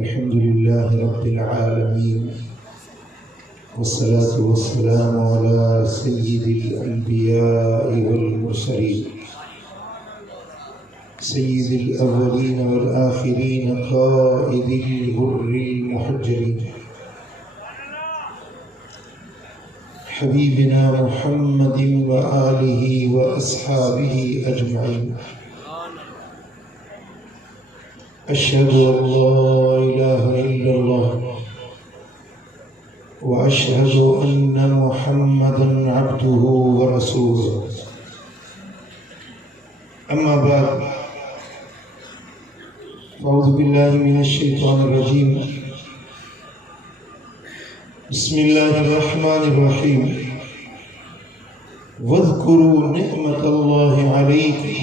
अल्हम्दुलिल्लाह रब्बिल आलमीन वस्सलातु वस्सलामु अला सय्यिदिल अंबिया'i वल मुरसलीन सय्यिदिल अव्वलीन वल आखिरीन क़ाइदिल गुर्रिल मुहज्जलीन हबीबिना मुहम्मदिन व आलिहि व अस्हाबिहि अजमईन। अशहदु अल्ला इलाहा इल्लल्लाह व अशहदु अन्ना मुहम्मदन अब्दुहु व रसूलुहु। अम्मा बाद अऊज़ु बिल्लाहि मिनश शैतानिर रजीम। बिस्मिल्लाहिर रहमानिर रहीम। वज़्कुरू निअमतल्लाहि अलैकुम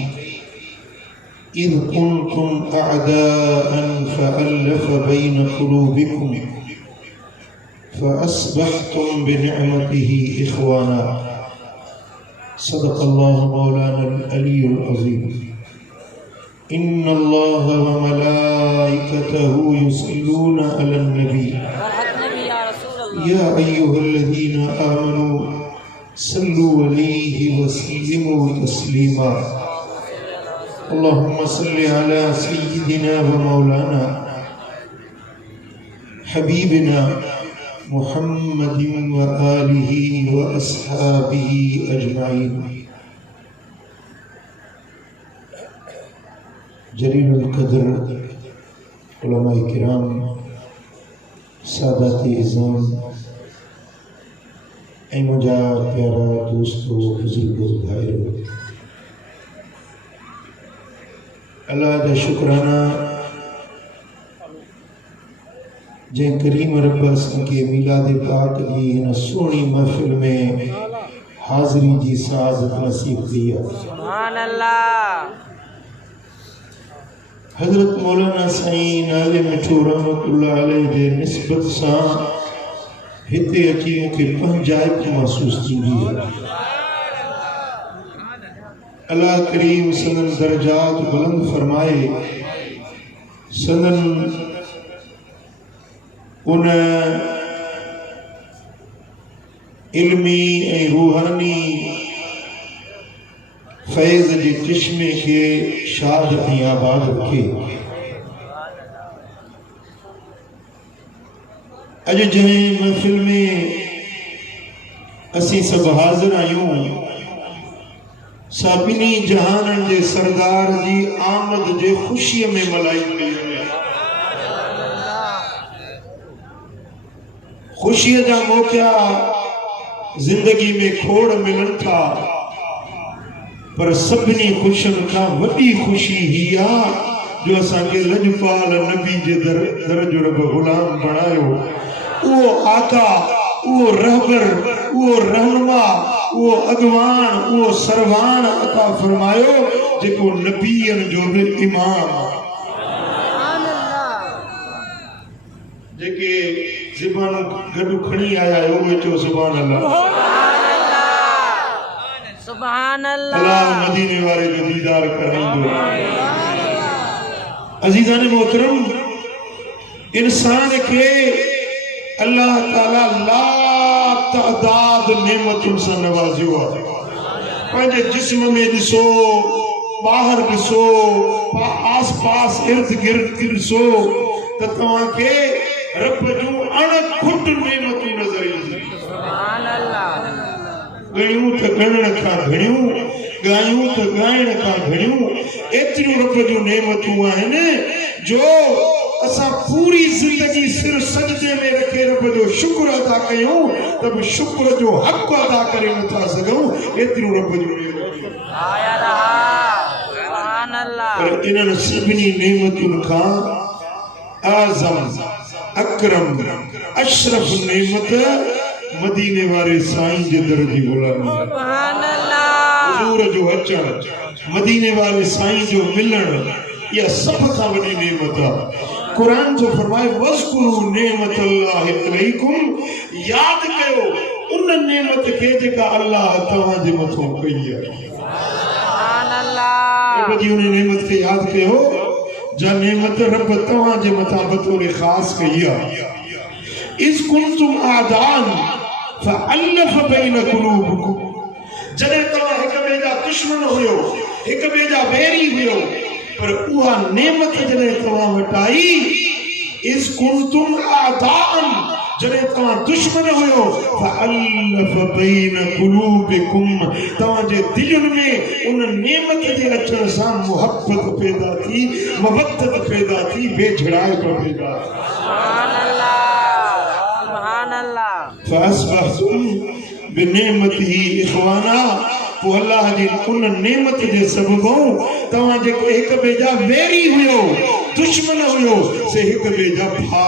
इज़ कुंतुम अअदाअन फ़अल्लफ़ बैन क़ुलूबिकुम फ़अस्बहतुम बिनिअमतिही इख़वाना। सदक़ल्लाहु मौलानल अलीयुल अज़ीम। इन्नल्लाह व मलाइकतहु युसल्लूना अलन नबी या अय्युहल्लज़ीना आमनू सल्लू अलैहि व सल्लिमू तस्लीमा। अल्लाहुम्मा सल्लि अला सय्यिदिना व मौलाना हबीबिना मुहम्मदिन व आलिहि व अस्हाबिहि अजमईन। जलीलुल क़द्र उलमाए किराम, सादाते इज़ाम ऐ मुझा प्यारा दोस्तों, बुजुर्गों, भाइयों, अल्लाह का शुक्राना जे करीम रब के मिलाद पाक की इन सोहनी महफिल में हाज़री जी सादत नसीब किया। सुभान अल्लाह। हज़रत मौलाना सائين नाले मिठू रहमतुल्लाह अलैह जे निस्बत सा हिते अची मूंखे पंजाब महसूस थींदी है। अल्लाह करीम सदन दर्जात बुलंद फरमाए, सदन उन इल्मी ऐं रूहानी फैज़ जे चश्मे के शाद ऐं आबाद रखे। अज जंहिं महफ़िल में असीं सब हाज़िर आहियूं, सभिनी जहाननि जे सरदार जी आमद जे ख़ुशीअ में मल्हाई वई आहे। ख़ुशीअ जा मौक़िआ ज़िंदगी में खोड़ मिलनि था, पर सभिनी ख़ुशियुनि खां वॾी ख़ुशी हीअ आहे जो असांखे लजपाल नबी जे दर जो रब ग़ुलाम बणायो। उहो आका, उहो रहबर, उहो रहनुमा, उहो अगवान, उहो सरवान अता फरमायो जेको नबीअनि जो बि इमाम। जेके ज़बान गॾु खणी आया आहियो उहे चओ सुभान अल्लाह। सुभान अल्लाह। अल्लाह मदीने वारे जो दीदार कराईंदो। अज़ीज़ान मोहतरम, इंसान के अल्लाह ताला ला तादाद नेमतुन से नवाज़ियो आहे। पंहिंजे जिस्म में ॾिसो, ॿाहिरि ॾिसो, आस पास इर्द गिर्द ॾिसो त तव्हांखे रब जूं अणखुट नेमतूं नज़र ईंदियूं। सुभान अल्लाह। ॻणियूं त ॻणण खां घणियूं, ॻायूं त ॻाइण खां घणियूं, एतिरियूं रब जूं नेमतूं आहिनि जो असां पूरी ज़िंदगी सिर सजदे में रखे रब जो शुक्र अदा कयूं त बि शुक्र जो हक़ अदा करे नथा सघूं। एतिरियूं रब जूं नेमतूं। पर इन्हनि सभिनी नेमतुनि खां आज़म, अकरम, अशरफ नेमत मदीने वारे साईं जे दर जी ग़ुलामी। सुभान अल्लाह। हुज़ूर जो अचणु, मदीने वारे साईं जो मिलणु, इहा सभ खां वॾी नेमत आहे। कुरान जो फरमाए वज़्कुरू नेमतल्लाहि अलैकुम, याद कयो उन नेमत के जेका अल्लाह तव्हां जे मथां कई आहे। सुभान अल्लाह। रब जी उन नेमत के याद कयो जा नेमत रब तवा जे मथा बतौर खास कई इस कुंतुम आदान फअल्लफ बैन कुलूबिकुम जने तवा एक बे जा दुश्मन हुयो एक बे जा बैरी हुयो पर उहा नेमत जने तवा वटाई इस कुंतुम आदान जने तवा दुश्मन हुयो फअल्लफ बैन कुलूबिकुम तवा जे दिलुन में उन नेमत जे अचण सां मोहब्बत पैदा थी मवद्दत पैदा थी बेझड़ाई पैदा सुभान अल्लाह फअस्बहतुम बिनेमतिही इखवाना तो अल्लाह जी उन नेमत जे सबबों तवा जे एक बे जा वेरी हुयो दुश्मन हुयो से एक बे जा भा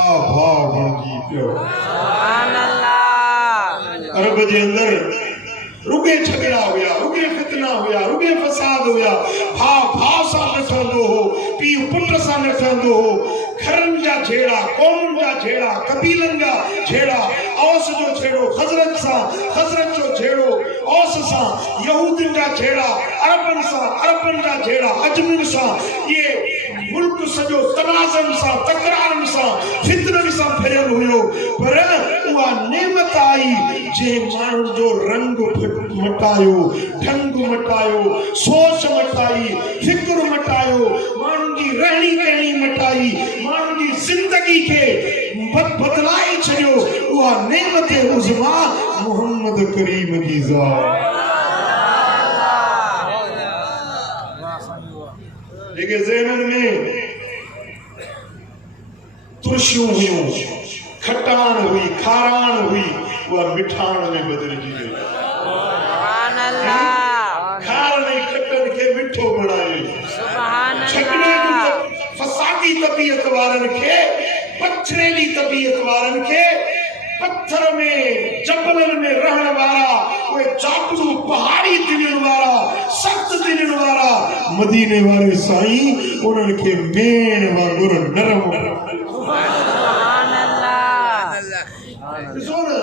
बणजी पियो सुभान अल्लाह अरब जे अंदर रुगे झगड़ा हुया रुगे फितना हुया रुगे फसाद हुया भा सा नठंदो हो पी पुट सा नठंदो हो घरन जा झेड़ा कौम जा झेड़ा कबीलन जा झेड़ा औस जो झेड़ो हजरत जो झेड़ो औस सा यहूदिन जा झेड़ा अरबन जा झेड़ा अजमिन सा ये मुल्क सजो तनाज़न सा तकरारन सा फितरन सा फरियल हुयो पर उहा नेमत आई जे माण्हुनि जो रंग मटायो ढंग मटायो सोच मटाई फिक्र मटायो माण्हुनि जी रहणी कहणी मटाई माण्हुनि जी ज़िंदगी खे बदलाए छॾियो उहा नेमत उज़मा मोहम्मद करीम जी ज़ात जेके ज़हनन में तुरशियूं हुयूं खटाण हुई खाराण हुई वह मिठाण में बदलजी वई सुभान अल्लाह खार ने खटन के मिठो बनाए सुभान अल्लाह फसादी तबीयत वारन के पथरेली तबीयत वारन के पत्थर में जबलन में रहने वाला वो जापू पहाड़ी दिलन वाला सख्त दिलन वाला मदीने वाले साईं उन्हनि के मेन वांगुर नरम सुभान अल्लाह ॾिसो न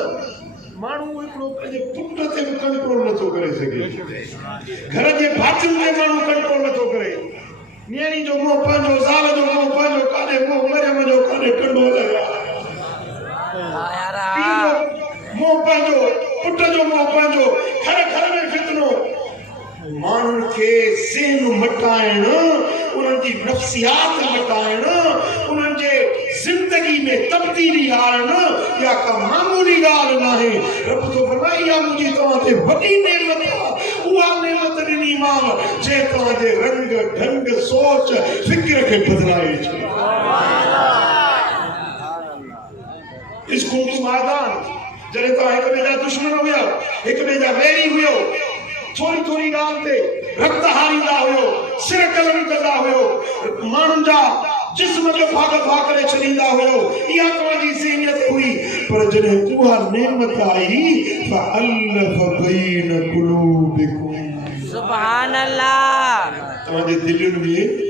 माण्हू हिकिड़ो पंहिंजे पुट ते बि कंट्रोल नथो करे सघे घर जे भातियुनि ते माण्हू कंट्रोल नथो करे नियाणी जो मोह पंहिंजो ज़ाल जो मोह पंहिंजो काॾे मोह मरियम जो काॾे टंडो लॻा मोह पंहिंजो पुट जो मोह पंहिंजो घर में फितनो माण्हुनि खे ज़हन मटाइण उन्हनि जी नफ़्सियात मटाइण उन्हनि जे ज़िंदगी में तब्दीली आणण या का मामूली ॻाल्हि नाहे रब थो फरमाए इहा मुंहिंजी तव्हां ते वॾी नेमत आहे उहा नेमत ॾिनी मां जे तव्हांजे रंग ढंग सोच फिक्र खे बदिलाए छॾे इस कुंतुम आदान जॾहिं तव्हां हिक ॿिए जा दुश्मन हुया हिक ॿिए जा वैरी हुयो थोड़ी ॻाल्हि ते रक्त हारींदा हुयो सिर कलम कंदा हुयो माण्हुनि जा जिस्म जो भाग करे छॾींदा हुयो इहा तव्हांजी ज़हनियत हुई पर जॾहिं उहा नेमत आई फअल्लफ बैन कुलूबिकुम सुभान अल्लाह तव्हांजे दिलनि में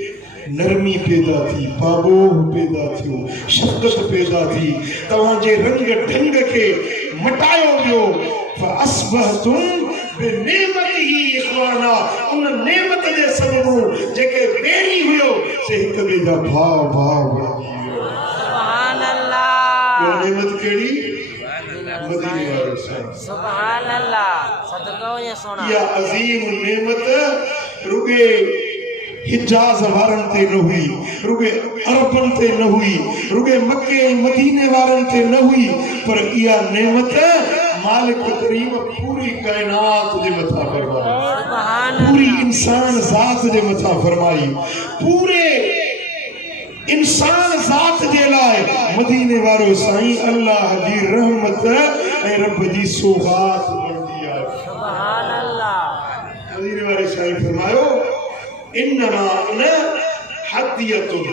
नरमी पैदा थी बाबोह पैदा थियो शफ़क़त पैदा थी तव्हांजे रंग ढंग खे मटायो वियो फअस्बहतुम बिनेमतिही इखवाना उन नेमत जे सबबु जेके वेरी हुयो से हिक ॿिए जा भाव बणजी वियो सुभान अल्लाह उहा नेमत कहिड़ी मदीने वारो साईं सुभान अल्लाह सदको ये सोना इहा अज़ीम नेमत रुगे हिजाज वारन ते न हुई रुगे अरबन ते न हुई रुगे मक्के मदीने वारन ते न हुई पर इहा नेमत मालिक करीम पूरी कायनात जे मथा फरमाई पूरी इंसान जात जे मथा फरमाई पूरे इंसान जात जे लाए मदीने वारो साईं अल्लाह जी रहमत ऐं रब जी सौगात बणजी आहे सुभान अल्लाह मदीने वारे साईं फरमायो इन्नमा अना हदियतुन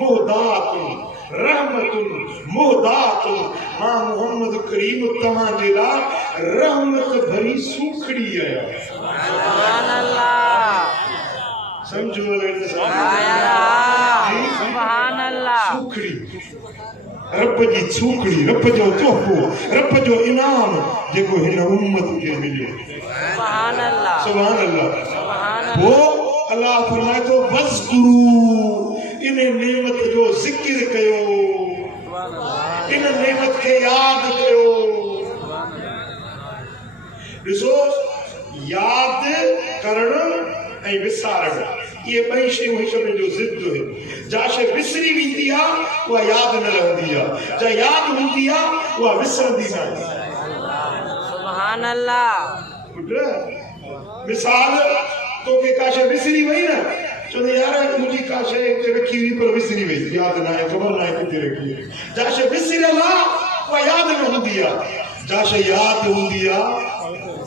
मुहदातुन रहमतुन मुहदातुन मां मोहम्मद करीम तव्हां जे लाइ रहमत भरी सूखड़ी आया सुभान अल्लाह समझो सुभान अल्लाह सूखड़ी रब जी सूखड़ी रब जो तोहफो रब जो इनाम जेको हिन उम्मत खे मिलियो सुभान अल्लाह वो अल्लाह फरमाए तो वज़कुरू इन नेमत जो जिक्र कयो, इन नेमत के याद कयो। ॾिसो याद करण ऐं विसारण ये ॿई शयूं हिक ॿिए जो ज़िद है। जा शइ विसरी वेंदी आहे उहा यादि न रहंदी आहे, जा यादि हूंदी आहे उहा विसरंदी न आहे। सुभान अल्लाह। मिसाल तोखे का शइ विसरी वई न, चवंदे यार मुंहिंजी का शइ हिते रखी हुई पर विसरी वई, यादि न आहे, ख़बर न आहे किथे रखी। जा शइ विसरियल आहे उहा यादि न हूंदी आहे, जा शइ यादि हूंदी आहे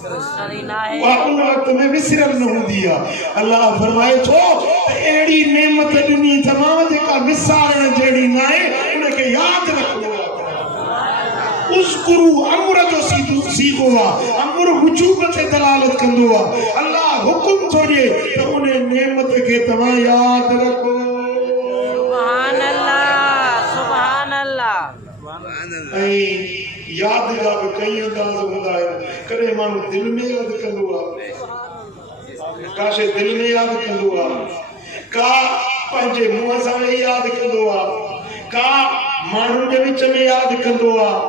उन वक्त में विसरल न हूंदी आहे। अल्लाह फरमाए थो अहिड़ी नेमत ॾिनी तमाम जेका विसारण जहिड़ी न आहे, उनखे यादि रखिणो आहे। उज़कुरू अम्र जो सीखो आहे, अम्र वजूब ते दलालत कंदो आहे। अल्लाह हुकुम थो ॾिए त उन नेमत खे तव्हां यादि रखो। सुभान अल्लाह, सुभान अल्लाह। ऐं यादि जा बि कई अंदाज़ हूंदा आहिनि। कॾहिं माण्हू दिलि में यादि कंदो आहे, का शइ दिलि में यादि कंदो आहे, का पंहिंजे मुंहं सां वेही यादि कंदो आहे, का माण्हुनि जे विच में यादि कंदो आहे,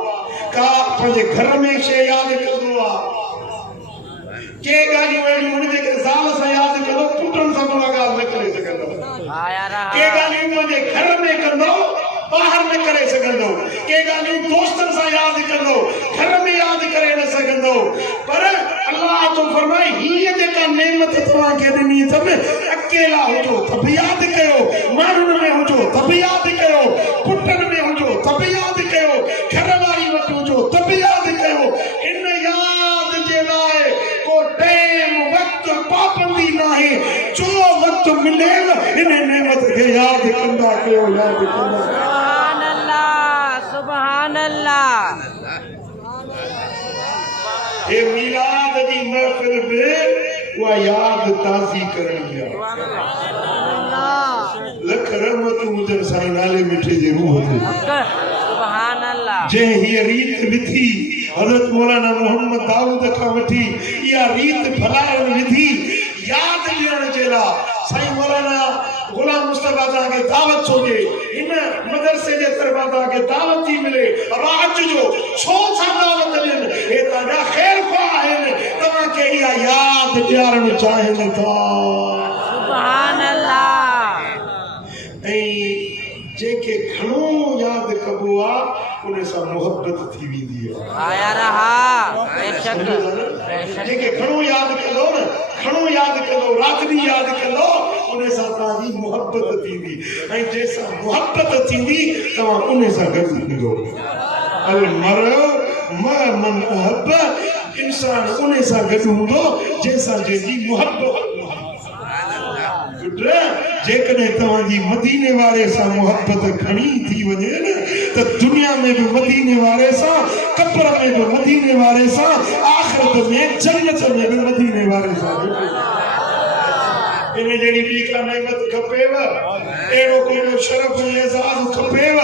का पंहिंजे घर में शइ यादि कंदो आहे। के ॻाल्हियूं अहिड़ियूं आहिनि जेके ज़ाल सां यादि कंदो पुटनि सां मुलाक़ात न करे सघंदो। के ॻाल्हियूं पंहिंजे घर में कंदो बाहर न करे सघंदो, के ॻाल्हियूं दोस्तनि सां यादि कंदो घर में यादि करे न सघंदो। पर अल्लाह तो फरमाए हीअ जेका नेमत तव्हांखे ॾिनी अथव, अकेला हुजो त बि यादि कयो, माण्हुनि में हुजो त बि यादि कयो, पुटनि में हुजो त बि यादि कयो, घर वारी वटि हुजो त बि यादि कयो। इन यादि जे लाइ को टाइम वक़्तु पाबंदी न आहे, जो वक़्तु मिलेव इन नेमत खे यादि कंदा कयो, यादि कंदा। सुभान अल्लाह, सुभान अल्लाह। ये मिलाद जी महफिल में वो याद ताज़ी करनी है। लख रहमत मुझे साईं नाले मिठे जे रूह ते। सुभान अल्लाह। जे ही रीत विधी हज़रत मौलाना मोहम्मद दाऊद का वठी, या रीत फलायन विधी याद ॾियण जे लाइ साईं मौलाना गुलाम मुस्तफा के दावत छोड़े इन मदरसे जे तरफा के दावत थी मिले। अब आज जो छो था दावत ॾियन, हे ताजा खैर ख़्वाह आहिनि, तव्हांखे इहा यादि ॾियारणु चाहिनि था। सुभान अल्लाह। ऐं जेके घणो यादि कबो आहे उन सां मोहब्बत थी वेंदी आहे। आया रहा बेशक बेशक। जेके घणो यादि कंदो न, घणो यादि कंदो, राति ॾींहुं यादि कंदो, उन सां तव्हांजी मोहब्बत थींदी। ऐं जंहिंसां मोहब्बत थींदी तव्हां उन सां गॾु थींदो। अल मरउ मअ मन अहब, इंसान उन सां गॾु हूंदो जंहिंसां जंहिंजी मोहब्बत। जेकॾहिं तव्हांजी मदीने वारे सां मोहब्बत घणी थी वञे न, त दुनिया में बि मदीने वारे सां, कब्र में बि मदीने वारे सां, आख़िरत में जन्नत में बि मदीने वारे सां। इन जहिड़ी ॿी का नेमत खपेव, अहिड़ो कोई शरफ़ एज़ाज़ खपेव,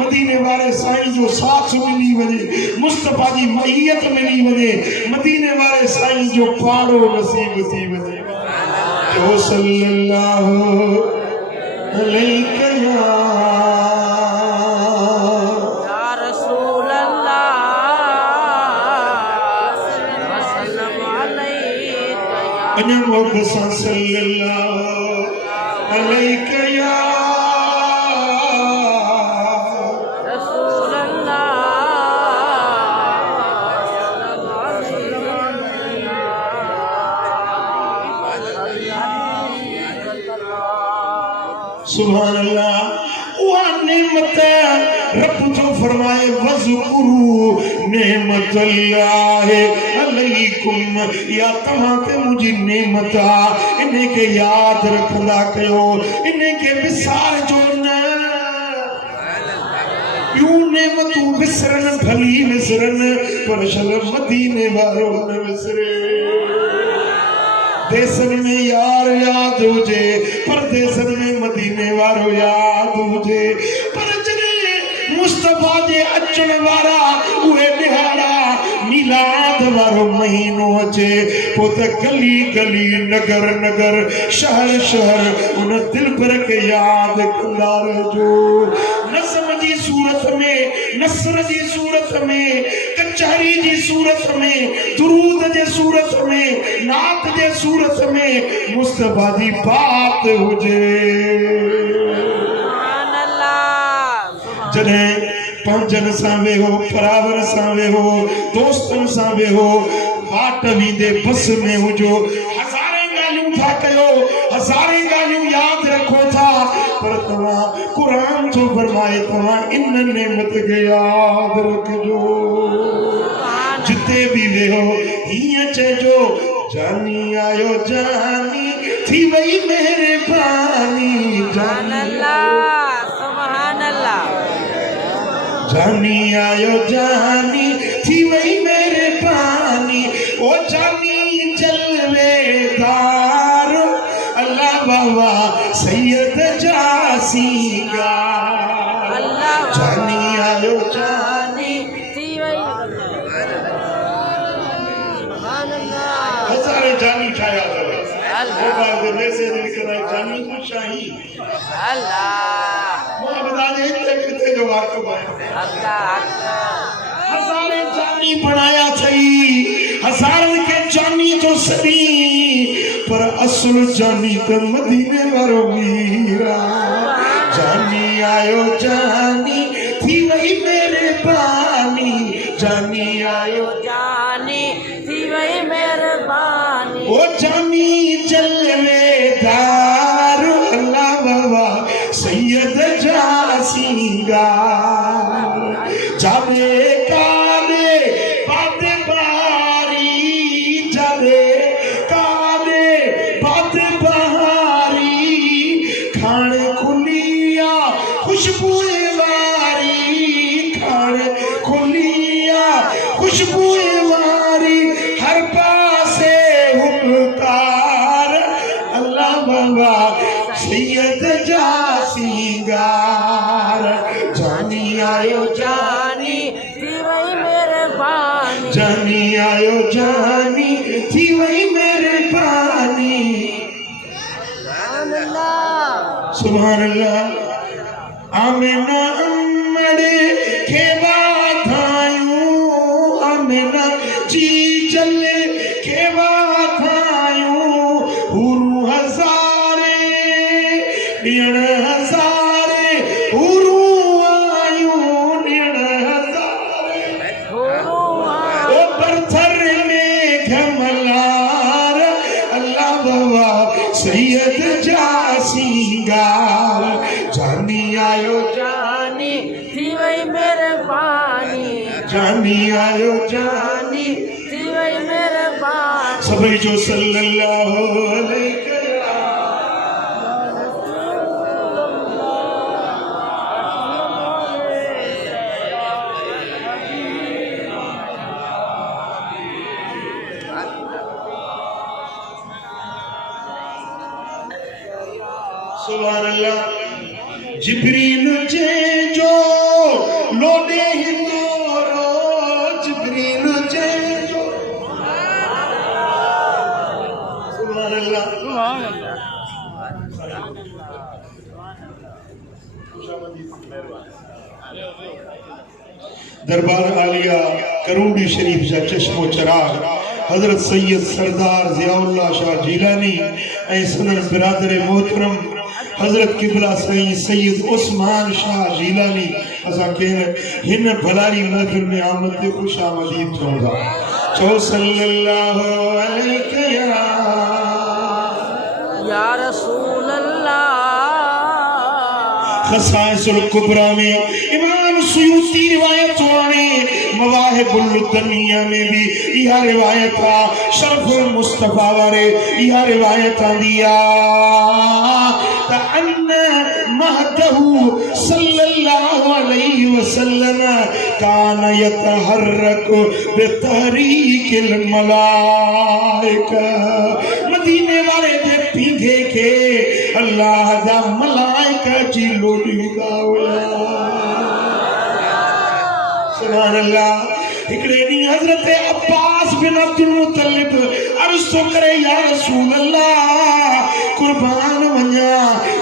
मदीने वारे साईं जो साथ मिली वञे, मुस्तफा जी मईयत मिली वञे, मदीने वारे साईं जो पाड़ो नसीब थी वञे। जो सल्लल्लाहु अलैहि या रसूल अल्लाह वसल्लम अलैका या अना मोहब्बत सल्लल्लाहु अलैहि या रसूल अल्लाह। सुभान अल्लाह। वह नेमत रब तो फरमाए वज़कुरू नेमत अल्लाह अलैकुम, या तव्हां ते मुंहिंजी नेमत आहे, इन खे यादि रखंदा कयो, इन खे विसारजो न। ॿियूं नेमतूं विसरनि भली विसरनि, पर शल मदीने वारो न विसरे। देसन में यार याद हुजे, परदेसन में मदीने वारो याद हुजे। पर जॾहिं मुस्तफा दे अचण वारा उहे दिहाड़ा मिलाद वारो महीनो अचे पोत गली गली नगर नगर शहर शहर उन दिलबर के याद कंदा रहो नज़म जी सूरत में नसर जी सूरत में कचहरी जी सूरत में दुरूद जे सूरत में नात जे सूरत में मुस्तफा दी बात हुजे जने पंजन सां वेहो परावर सां वेहो दोस्तन सां वेहो बाट वींदे बस में हुजो हज़ारे ॻाल्हियूं था कयो हज़ारे ॻाल्हियूं याद रखो था पर तव्हां कुरान जो फरमाए तव्हां इन नेमत के याद रखजो जिते भी वेहो हीअं चइजो जानी आयो जानी थी वई मेहरबानी जानी जानी आयो जानी थी वही मेरे पानी ओ जानी जलवेदार अल्लाह बाबा सैयद जासीगा जानी आयो जानी थी वही हजारे जानी ठाया मोबाइल दे मैसेज लिखना जानी को शाही अल्लाह बता दे कितने जो बात को हजारे जानी बनाया थई हजारन के जानी तो सदी पर असल जानी तो मदीने वारो मीरा जानी आयो जानी थी वही मेरे पानी जानी आयो जानी थी वही मेरे पानी ओ जानी जलवेदार अल्लाह बाबा सैयद जासीगा जावे काले बात बारी जावे काले बात बहारी खाने खुलिया खुशबू वारी खाने खुलिया खुशबू वारी हर पासे हुकार अल्लाह बाबा सैयद जासीगार जानी आयो जानी थी वही मेरे पानी जानी आयो जानी थी वही मेरे पानी सुभान अल्लाह आमिना अम्मड़े के बाधायूं आमिना जी जले के बाधायूं हुरू हजारे ॾियण हजारे हुरू आयूं ॾियण हजारे ओ पत्थर में घमलार अल्लाह बाबा सैयद जासीगार जानी आयो जानी थी वही मेरे पानी जानी आयो जानी थी वही मेरे पानी सभी जो सल्लल्लाहु अलैहि सुभान अल्लाह जिब्रील जे जो लोडे हिंदोरो जिब्रील जे जो सुभान अल्लाह दरबार आलिया करूंडी शरीफ जा चश्मो चराग हजरत सैयद सरदार जियाउल्लाह शाह जीलानी ऐं सुनन बिरादर मोहतरम हजरत किबला सईं सैयद उस्मान शाह जीलानी असा के हिन भलारी महफिल में आमद ते खुश आमदीद चौंदा चो सल्लल्लाहु अलैहि या रसूल अल्लाह खसाइसुल कुबरा में इमाम सुयूती रिवायत वाले मवाहिबुल दुनिया में भी यह रिवायत था शरफुल मुस्तफा वाले यह रिवायत दिया अन्न महदहु सल्लल्लाहु अलैहि वसल्लम कान यतहर्रकु बितहरीकिल मलाइका मदीने वाले दे पीघे के अल्लाह दा मलाइका जी लोडीदा हुआ सुभान अल्लाह। इकड़े नी हजरत अब्बास बिन अब्दुल मुत्तलिब अर्ज तो करे या रसूल अल्लाह कुर्बान वन्या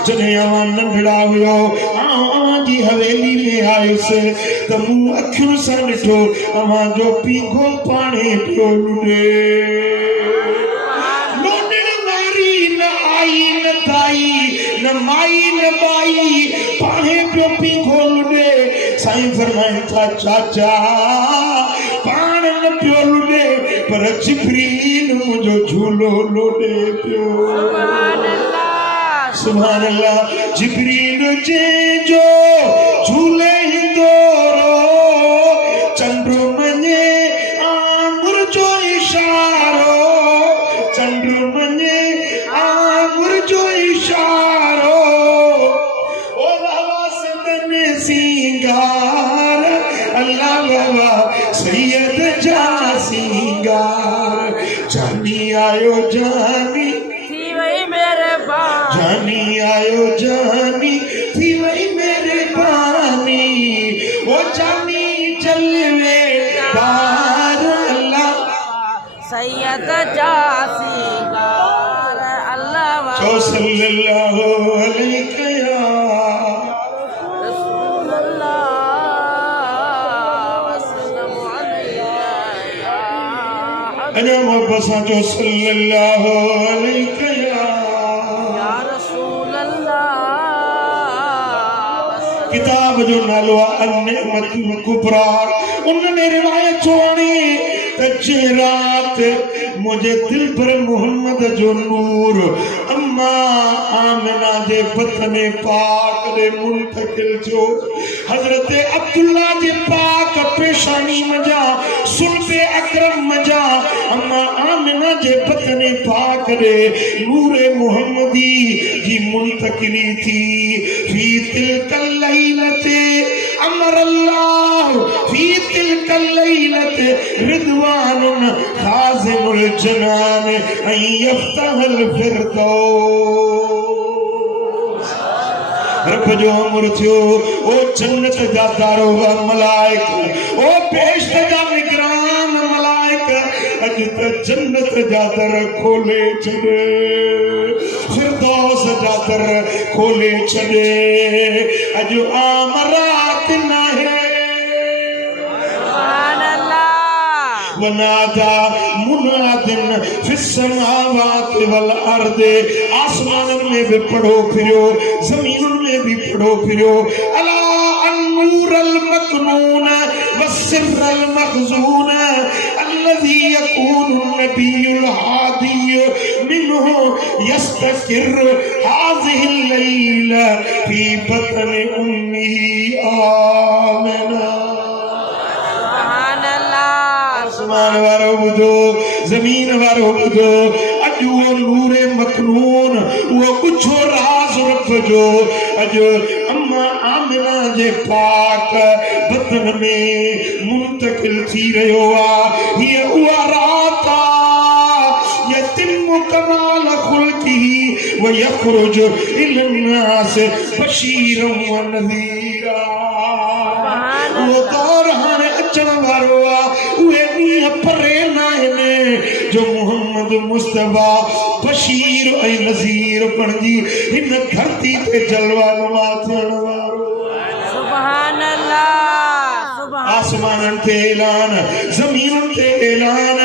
जने अवान नंढड़ा हुयो आवां जी हवेली में आयुस त मूं अखियुनि सां ॾिठो अवां जो पीघो पाणी पियो लुॾे। न माई न बाई पाणे पियो पीघो लुॾे। साईं फरमाइनि था चाचा पाण न पियो लुॾे पर जिब्रील मुंहिंजो झूलो लोॾे पियो। सुभान अल्लाह। जिब्रील जंहिंजो झूले हिंदोरो चंडु मञे आंगुर जो इशारो चंडु मञे आंगुर जो इशारो ओ वासदन सिंगार अल्लाह बाबा सैयद जा सिंगार जानी आयो जानी थी वही मेरे बाप जानी आयो जानी थी वही मेरे बानी ओ जानी चलवे दार अल्लाह सैयद जासीगार अल्लाह जो सल्लल्लाहु अलैहि या रसूल अल्लाह वसल्लम अलैहि या अना मोहब्बत जो सल्लल्लाहु अलैहि या रसूल अल्लाह किताब जो नालो अन्नेमतुल कुबरा उन्होंने रिवायत छोड़ी तजे रात मुझे दिलबर मोहम्मद जो नूर अम्मा आमिना जे बतने पाक दे मुंतकिल जो हजरत अब्दुल्ला जे पाक पेशानी मजा सुल्बे अकरम मजा अम्मा आमिना जे बतने पाक दे नूरे मोहम्मदी जी मुंतकिली थी। फी तिलकल लैलते अमर अल्लाह फी तिलकल लैलते रिदवानुन खाज़िमुल जनान अन यफ्तहल फिरदौस। रब जो अमर थियो ओ जन्नत जा दारोगा मलाइक ओ बेश्त जा निगरान मलाइक अज त जन्नत जा दर खोले छड़े फिरदौस जा दर खोले छड़े अज आमरात ना है वनादा मुनादिन फिस्समावात वल अर्द आसमान में भी पढ़ो फिरो जमीन में भी पढ़ो फिरो अला अन्नूरल मकनून वस्सिर्रल मखजून अल्लज़ी यकूनु नबियुल हादी मिन्हु यस्तकिर हाज़िहिल लैला फी बतन उम्मी आमिना। आसमान वारो बुधो जमीन वारो बुधो अज वो नूरे मखनून वो कुछ राज रब जो अज अम्मा आमिना जे पाक बतन में मुंतकिल थी रहो आ ये उआ राता यतिम कमाल खुल्की व यखरुज इलन्नास बशीरम व नज़ीरा। वो दौर हाने अचण वारो आ उहे परे नाहिन जो मोहम्मद मुस्तफा बशीर ऐं नज़ीर बणजी हिन धरती ते जलवा नुमा थियण वारो। सुभान अल्लाह। आसमानन ते ऐलान ज़मीन ते ऐलान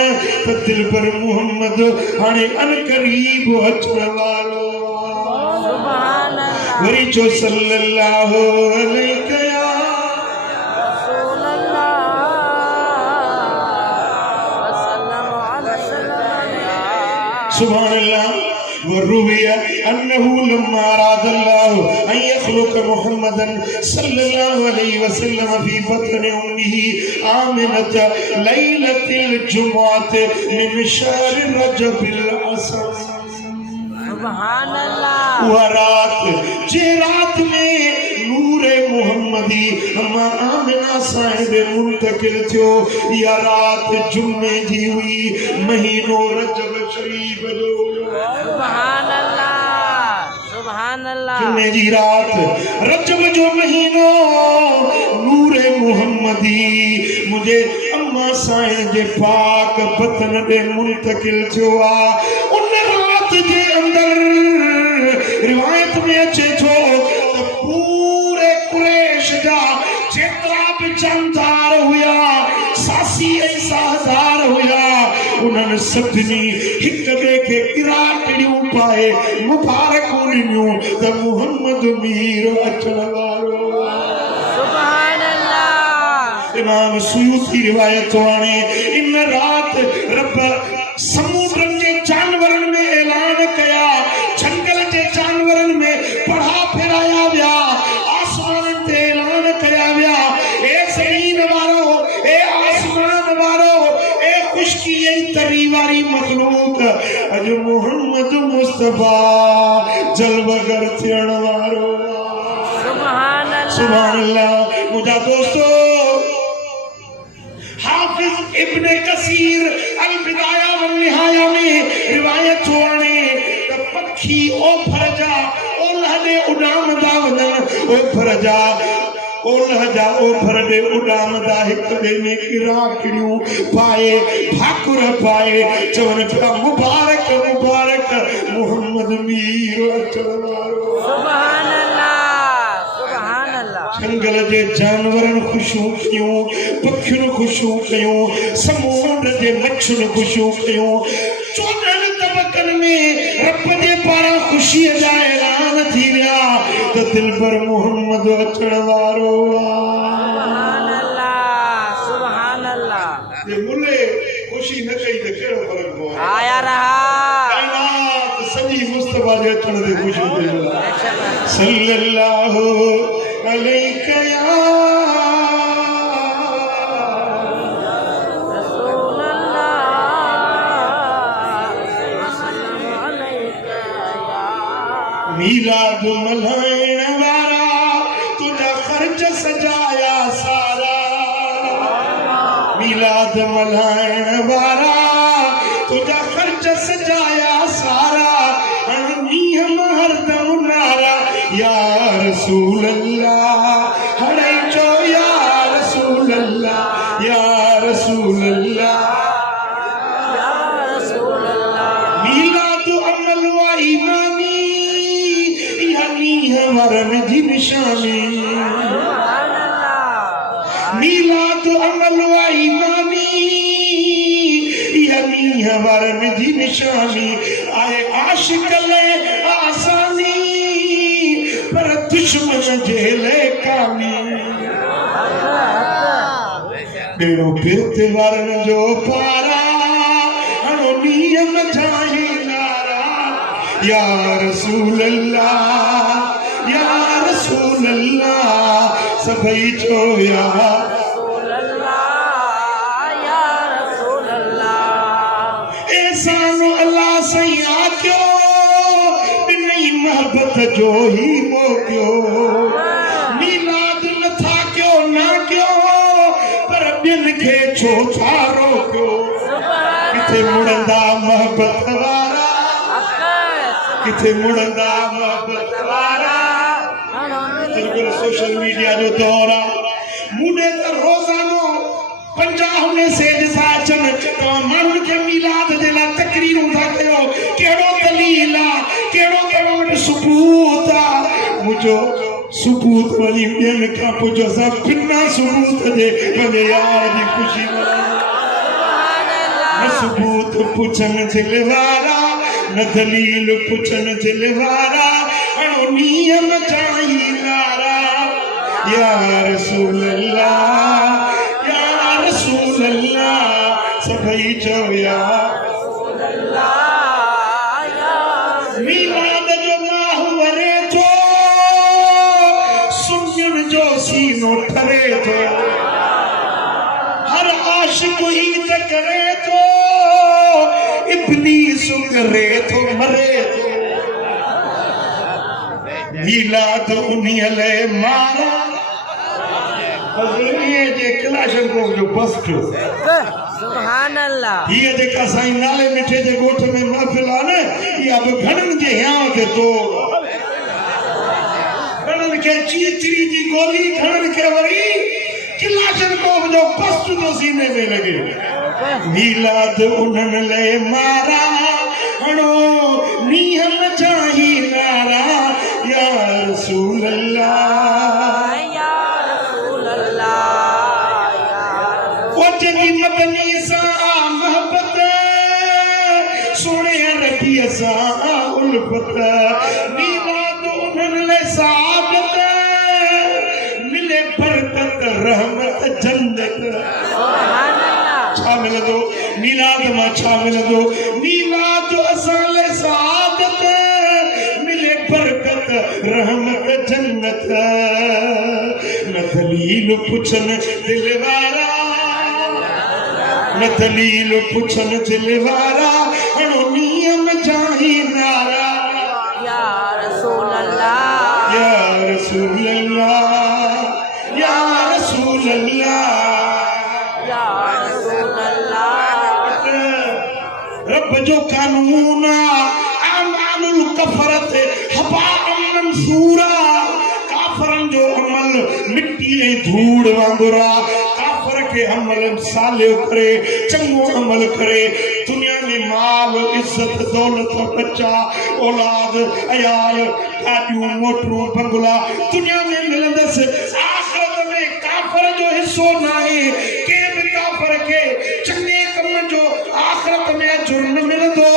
त दिलबर मोहम्मद हाणे अनकरीब अचण वारो। सुभान अल्लाह। वरी जो सल्लल्लाहु अलैहि सुभान अल्लाह। वरुविया अन्नहु लम्मा अरादल्लाहु अन यखलुक मुहम्मदन सल्लल्लाहु अलैहि वसल्लम फी बतन उम्मिही आमिनत लैलतिल जुमुअत मिन शहर रजबिल असर। सुभान अल्लाह। वह रात जे रात में नूरे मोहम्मदी अम्मा आमिना साहिब मुंतकिल थियो या रात जुम्मे जी हुई महीनो रजब शरीफ जो। सुभान अल्लाह। सुभान अल्लाह जुमे जी रात रजब जो महीनो नूरे मोहम्मदी मुझे अम्मा साईं जे पाक बतन दे मुंतकिल थियो आ उन रात जे अंदर रिवायत में अचे थो त पूरे कुरैश जा जेतरा भी जानदार हुया सासी ऐं साहदार हुया उन्हनि सभिनी हिक ॿिए खे किराटड़ियूं पाए मुबारकूं ॾिनियूं त मुहम्मद मीर अचण वारो सुभान अल्लाह इमाम सुयूती रिवायत आणे इन रात रब समुद्रनि जे जानवरनि में ऐलान कया जंगल जे जानवरनि में पढ़ा फिराया विया आसमाननि ते ऐलान कया विया ए ज़मीन वारो ए आसमान वारो ए खुशकी ऐं तरी वारी मखलूक अज मोहम्मद मुस्तफा जलवगर थियण वारो सुभान अल्लाह सुभान अल्लाह मुझा दोस्तों हाफिज इब्न कसीर अल बिदाया व निहाया में रिवायत आणे त पखी ओभर जा ओलह दे उडामदा वञनि ओभर जा ओभर दे उडामदा हिक ॿिए में किराकड़ियूं पाए भाकुर पाए चवनि पिया मुबारक मुबारक मुहम्मद मीर अचण वारो सुभान अल्लाह सुभान अल्लाह जंगल जे जानवरनि ख़ुशियूं कयूं पखियुनि ख़ुशियूं कयूं समुंड जे मच्छियुनि ख़ुशियूं कयूं 14 तबक़नि में रब जे पारां ख़ुशीअ जा ऐलान थी विया त दिलबर मोहम्मद अचण वारो सुभान अल्लाह सुभान अल्लाह जे मुले ख़ुशी न कई त कहिड़ो फ़र्क़ु पवंदो आया रहा काइनात सॼी मुस्तफा जे अचण ते ख़ुशी थी सल्लल्लाहु अलैहि या रसूल अल्लाह सल्लल्लाहु अलैहि या मीलाद मल्हाइण वारा तुझा ख़र्च सजाया सारा मीलाद मल्हाइण वारा तुझा ख़र्च सजाया सारा मींहं हरदम नारा या रसूल अल्लाह हरे चो या रसूल अल्लाह या रसूल अल्लाह या रसूल अल्लाह मीलाद अमल व ईमानी इहा मींहं वरन जी निशानी सुभान अल्लाह मीलाद अमल व ईमानी इहा मींहं वरन जी निशानी आए आशिक ले आसानी पर दुश्मन जेले कानी बेड़ो पिरते वरन जो पारा हणो नियम जाही नारा या रसूल अल्लाह या रसूल अल्लाह सभई चो या रसूल अल्लाह या रसूल अल्लाह एहसान अल्लाह सही आक्यो बिनई मोहब्बत जो ही मोकियो मीलाद न था क्यों ना क्यों पर बिन खे छो था रोकियो किथे मुड़ंदा मोहब्बत वारा किथे मुड़ंदा मोहब्बत वारा बिल्कुल सोशल मीडिया जो दौर आहे मुंडे त रोज़ानो 50 मैसेज था अचनि तव्हां माण्हुनि खे मीलाद जे लाइ तकरीरूं था कयो कहिड़ो दलील आहे कहिड़ो कहिड़ो वटि सबूत आहे मुंहिंजो सबूत वञी ॿियनि खां पुछो असां बिना सबूत जे पंहिंजे यार जी ख़ुशी न सबूत पुछनि दिल वारा न दलील पुछनि दिल वारा हणो नियम जाही नारा या रसूल अल्लाह या रसूल अल्लाह सभई चो या रसूल अल्लाह या मीलाद जो माहू वरे थो सुञण जो सीनो ठरे थो हर आशिक ईद करे थो इब्लीस करे थो मरे थो मीलाद उन्हीं ले मारा हज़रत जे कलाशंकोर जो बस थियो सुभान अल्लाह ये जेका साईं नाले मिठे जे ॻोठ में महफ़िल आहे न इहा बि घणनि जे हियांव खे तोड़ के वरी किलाशन को जो पस्त तो सीने में लगे मीलाद उन्हनि ले मारा हणो नियम चाही नारा या रसूल अल्लाह या रसूल अल्लाह वो जगी मदनी सा मोहब्बत सोने रखी सा उल्फत मीलाद उन्हनि ले साबत मिले बरकत रहमत जन्नत सुभान अल्लाह छा मिल दो मीलाद मां छा मिल दो मीलाद असाले सादत मिले बरकत रहमत जन्नत न दलील पुछन दिलवारा न दलील पुछन दिलवारा हणो नियम जाही नारा या रसूल अल्लाह या रसूल अल्लाह या रसूल अल्लाह या रसूल अल्लाह रब जो कानून अमानुल कफरत हबा मंसूरा काफरन जो अमल मिट्टी ऐं धूड़ वांगुरा काफर के अमल सालियो करे चंगो अमल करे दुनिया में माल इज्जत दौलत बच्चा औलाद अयाल गाड़ियों मोटरूं बंगला दुनिया में मिलंदस आखिरत में काफर जो हिस्सो नाहे के भी काफर के चंगे कम जो आखिरत में अजुर न मिलंदो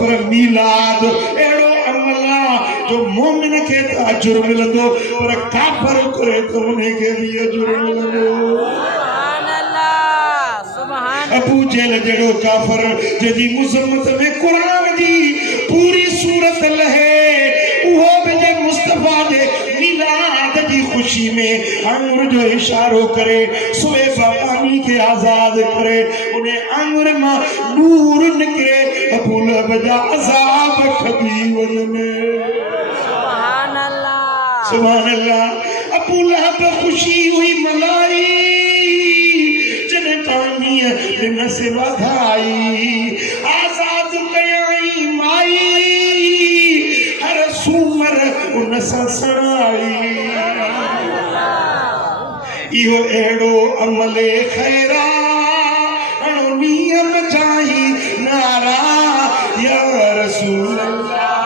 पर मीलाद एड़ो अमला जो मोमिन के अजुर मिलंदो पर काफर करे तो उन्हें के भी अजुर मिलंदो सुभान अल्लाह सुभान अबू जेल जड़ो काफर जदी मुजम्मत में कुरान दी पूरी सूरत लहे वो बजे मुस्तफा दे मिलाद दी खुशी में अंगुर जो इशारो करे सोए पानी के आजाद करे उन्हें अंगुर में नूर निकले अबू बजा अजाब खदी वजने सुभान अल्लाह सुभान अल्लाह अबू लहब खुशी हुई मलाई जने पानी बिन से वधाई आजाद कयाई माई हर सूमर उन ससराई इहो एड़ो अमले खैरा अणो नियम जाही नारा या रसूल अल्लाह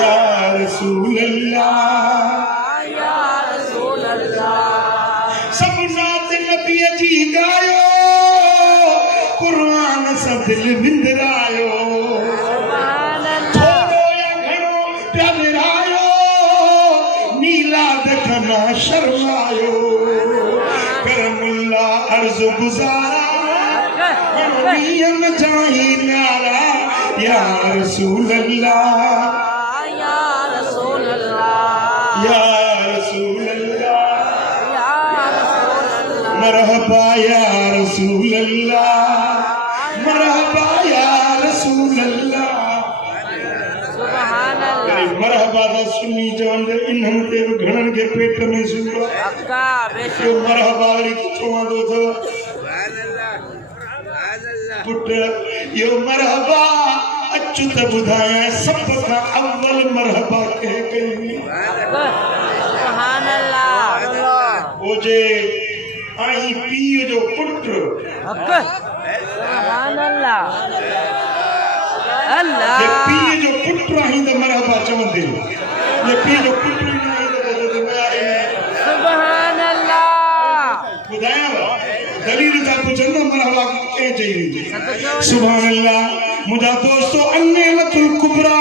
या रसूल अल्लाह या रसूल अल्लाह सब जात नबी जी गायो कुरान सा दिल विंदरायो सुभान अल्लाह थोड़ो या घणो प्या विरायो मीलाद खना शर्मायो करमुल्ला अर्ज गुजारा नियम जाही नारा या रसूल अल्लाह या रसूल अल्लाह या रसूल अल्लाह या रसूल अल्लाह मरहबा या रसूल अल्लाह मरहबा या रसूल अल्लाह सुभान अल्लाह मरहबा दा सुनी चवंदे इन्हनि ते घणनि के पेट में सूर अक्का बेशक यो मरहबा वाली किथों आंदो अथव पुट यो मरहबा अचु त ॿुधायां सभ खां अव्वल मरहबा कंहिं कई सुभान अल्लाह वो जे आई पीउ जो पुट अक्का सुभान अल्लाह ये अल्लाह पीउ जो पुट आई त मरहबा चवंदे ये पीउ जो पुट ई न आई त मैं आई सुभान अल्लाह ॿुधायां दलील था पुछंदो मरहबा कंहिं चई सुभान अल्लाह मुझा दोस्तों अन्नेमतुल कुबरा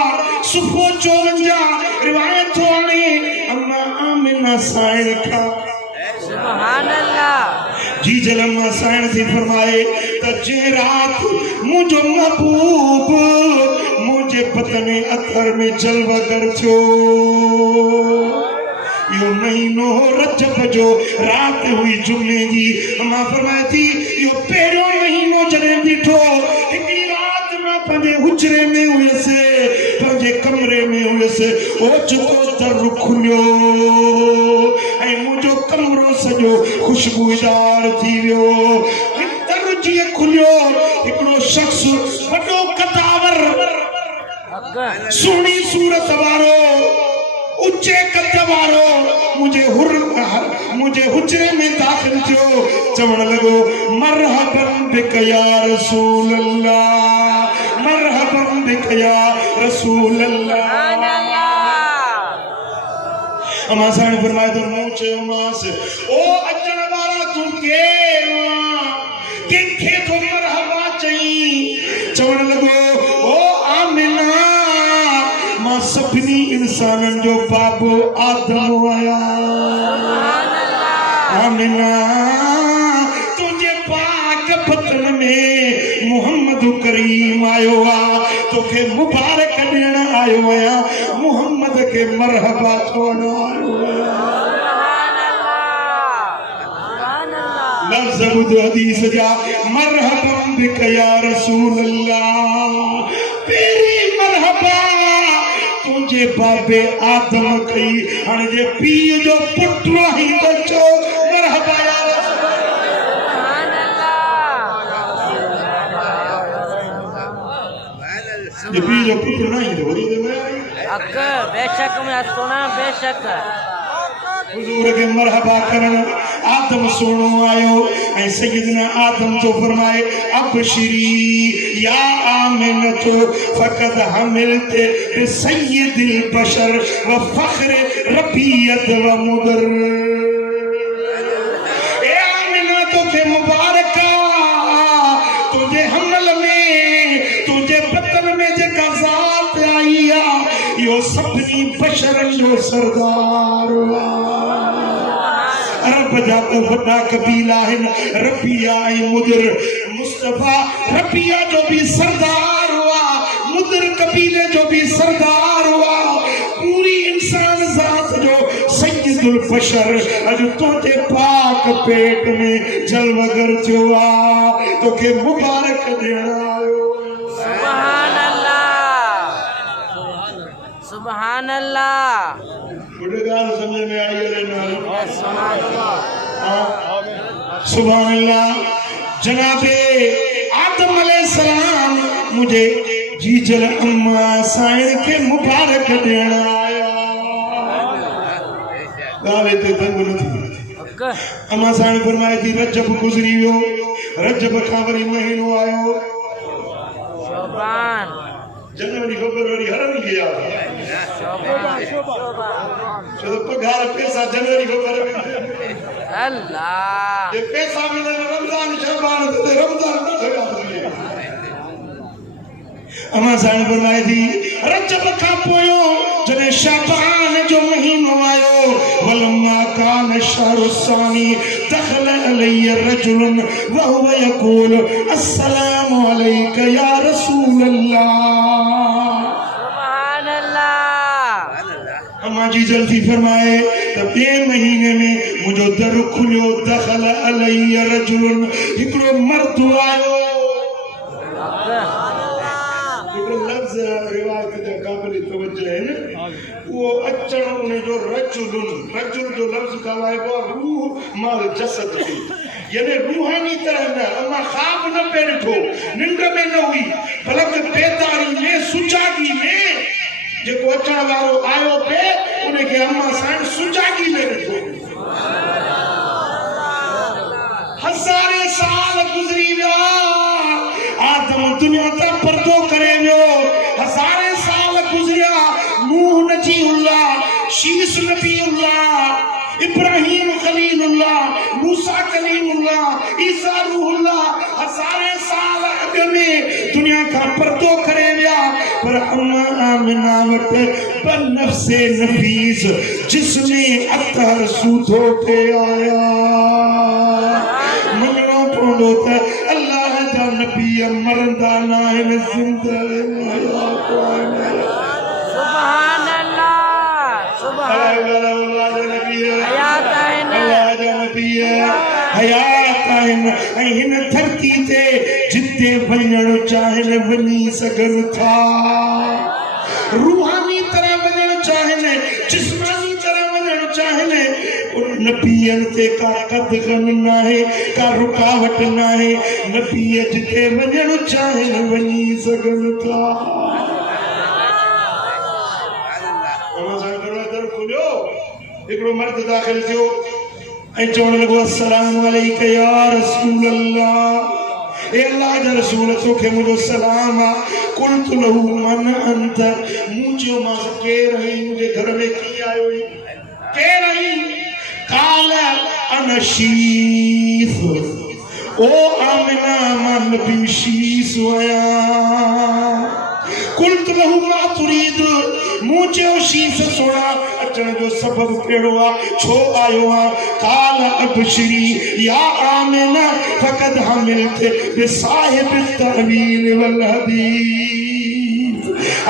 सुफो 54 रिवायत तो आने अम्मा आमिना साइन का सुभान अल्लाह जी जलमा साइन थी फरमाए त जे रात मुझो महबूब मुझे पतने अथर में जलवा कर थियो यो महीनो रजब जो रात हुई जुम्मे जी अम्मा फरमाए थी यो पहिरियों महीनो जॾहिं ॾिठो हिकिड़ी रात मां पंहिंजे हुजरे में हुयसि पंहिंजे कमरे में हुयसि ओचितो दर खुलियो ऐं मुंहिंजो कमरो सॼो ख़ुशबूदार थी वियो दर जीअं खुलियो हिकिड़ो शख़्स वॾो कदावर अक्का सुहिणी सूरत वारो उच्चे कद वारो मुझे हुजरे में दाखिल थियो चवण लगो मरहबन बिक या रसूल अल्लाह मरहबन बिक या रसूल अल्लाह अमा साण फरमाए तो मुंह चयो मास ओ अचण वारा तू के तो मरहबा चई चवण लगो ओ आमिना मां सभिनी इंसानन जो बाबो आदम आया आमिना तुझे पाक बतन में मोहम्मद करीम आयो आ तोखे मुबारक ॾियण आयो आया मोहम्मद के मरहबा चवण आयो लफ्ज़ बुध हदीस जा मरहबन बिक या रसूल अल्लाह तेरी मरहबा तुझे बाबे आदम कई हाणे जे पीउ जो पुत्र ही तो चो मरहबा या ये पीउ जो पुत्र नहीं तो वही दे अक बेशक मैं सुना बेशक हुजूर के मरहबा करन आदम सोनो आयो ऐ सैयदना आदम तो फरमाए अबशरी या आमिनतु फकद हमिलते बिसय्यदिल बशर व फख्र रबियत व मुदर ए आमिना तो के मुबारक तुझे हमल में तुझे बतन में जे ज़ात आई यो सभनी बशर जो सरदार अरब जा वॾा कबीला आहिनि रबिया ऐं मुदर मुस्तफा रबिया जो भी सरदार हुआ मुदर कबीले जो भी सरदार हुआ पूरी इंसान ज़ात जो सैयदुल बशर अॼु तुंहिंजे पाक पेट में जलवगर थियो आहे तोखे मुबारक ॾियण आयो सुभान अल्लाह सुभान अल्लाह बुढ़गाल समझ में आई है ना सुभान अल्लाह जनाबे आदम अलैहिस्सलाम मुझे जीजल अम्मा साईं के मुबारक देण आया गाले ते दंग न थी अम्मा साईं फरमाए थी रजब गुजरी वियो रजब खां वरी महीनो आयो शोभान जनवरी फरवरी हर नहीं गया जो पगार पैसा जनवरी फरवरी अल्लाह ये पैसा मिले रमजान शबान ते रमजान न लगा अमा साईं फरमाए थी रजब खां पोयो जने शबान जो महीनो आयो वलमा कान शहरु सानी दखल अलैहि रजुलन व हुवा यकूल अस्सलामु अलैका या रसूल अल्लाह अम्मा जी जल्दी फरमाए तब ये महीने में मुझे दर खुलियो दखल अलैहि रजुलन हिकड़ो मर्द आयो हिकड़ो लफ्ज़ रिवायत के काबिल तवज्जो है ना वो अचण उन जो रजुल जो लफ्ज़ कहाए वो रूह माल जसद थी यानी रूहानी तरह न अम्मा ख्वाब न पे ॾिठो निंड में न हुई बल्कि बेदारी में सुजागी में जेको अचण वारो आयो पे उनके अम्मा साईं सुजागी में ॾिठो हज़ारे साल गुज़री विया आदम दुनिया ता पर्दो करे वियो हज़ारे साल गुज़रिया नूह नजीउल्लाह शीस नबीउल्लाह इब्राहिम खलीलुल्लाह मूसा कलीमुल्लाह ईसा रूहुल्लाह हज़ारे साल अॻ में दुनिया का पर्दो करे विया पर अम्मा आमिना वटि बनफ्से नफीस जिसमें अतर सूधो थे आया मनो पवंदो त अल्लाह जा नबी मरंदा न आहिनि ज़िंदा सुभान अल्लाह सुभान हयात आहिनि ऐं हिन धरती ते जिते वञण चाहिनि वञी सघनि था रूहानी तरह वञण चाहिनि जिस्मानी तरह वञण चाहिनि नबीअन ते का कदगन न आहे का रुकावट न आहे नबीअ जिते वञण चाहिनि वञी सघनि था हिकिड़ो मर्द दाख़िल थियो ऐं चवण लॻो अस्सलामु अलैका या रसूल अल्लाह, ए अल्लाह जा रसूल तोखे मुंहिंजो सलाम आहे। कुल्तु लहू मन अंत, मूं चयो मां केरु आहीं, मुंहिंजे घर में कीअं आयो आहीं, केरु आहीं? काल अना शीस, ओ आमिना मां नबी शीस आहियां। कुल्तु लहू मा तुरीद, मूं चयो शीस सोना अचण जो सबब कहिड़ो आहे, छो आयो आहे? काल अबशरी या आमिना फक़द हमिलत बिसाहिब तहवील वल हदीस।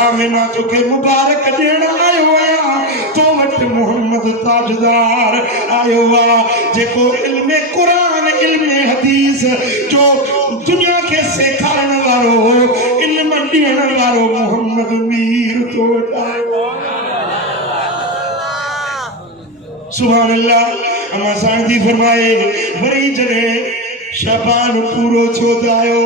आमिना तोखे मुबारक ॾियण आयो आहियां, तो वटि मोहम्मद ताजदार आयो आहे, जेको इल्म क़ुरान इल्म हदीस जो दुनिया खे सेखारण वारो इल्म ॾियण वारो मोहम्मद मीर तो वटि आयो। सुभान अल्लाह। अमा साईं जी फरमाए वरी जॾहिं शबान पूरो थियो त आयो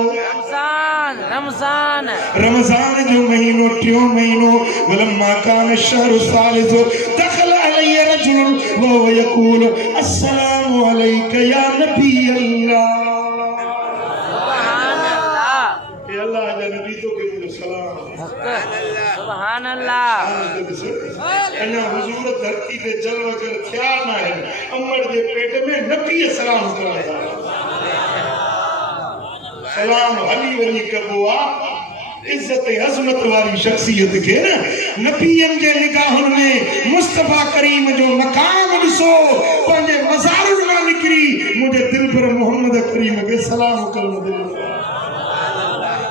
रमज़ान जो महीनो, टियों महीनो। वलम्मा कान शहरु सालिस दखल अलैहि रजुल वहुव यक़ूल अस्सलामु अलैका या नबी अल्लाह। सुभान अल्लाह, ए अल्लाह जा नबी तो के मुझे सलाम। सुभान अल्लाह। अना हुजूर धरती ते जलवा कर थिया ना है, अमर जे पेट में नबी सलाम करा। सलाम हली वली कबो आ, इज्जत अजमत वाली शख्सियत के न नबीयन जे निगाहन में मुस्तफा करीम जो मकाम ॾिसो, पंहिंजे मज़ारुन मां निकिरी मुझे दिलबर मोहम्मद करीम के सलाम करण दिल।